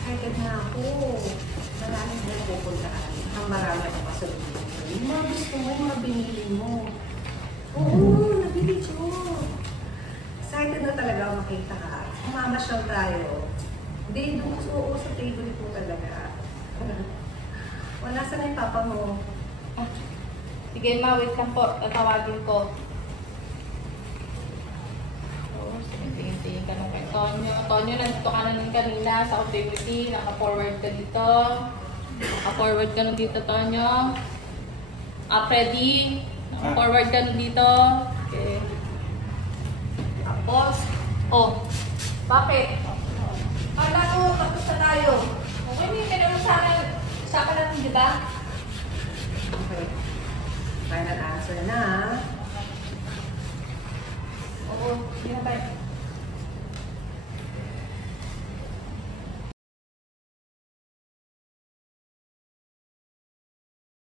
Excited na ako. Maraming na pupuntaan. Ang marami akong pasalubong. Yung mga gusto mo, yung mga binili mo. Oo, nabili ko. Excited na talaga makita ka. Mamasyal tayo. Hindi, doon oo sa table ko talaga. Wala sa na yung papa mo. Sige ma, wait lang po. Tatawagin ko. Tingin-tingin ka nung kay Tonyo. Tonyo, nandito ka na nun kanina sa activity. Naka-forward ka dito. Naka-forward ka nun dito, Tonyo. Freddy. Naka-forward ka nun dito. Okay. Tapos, oh, bakit? Kala ko, tapos na tayo. Okay, hindi ka naman sana. Saka natin, di ba? Okay. Final answer na. Oo, hindi na tayo.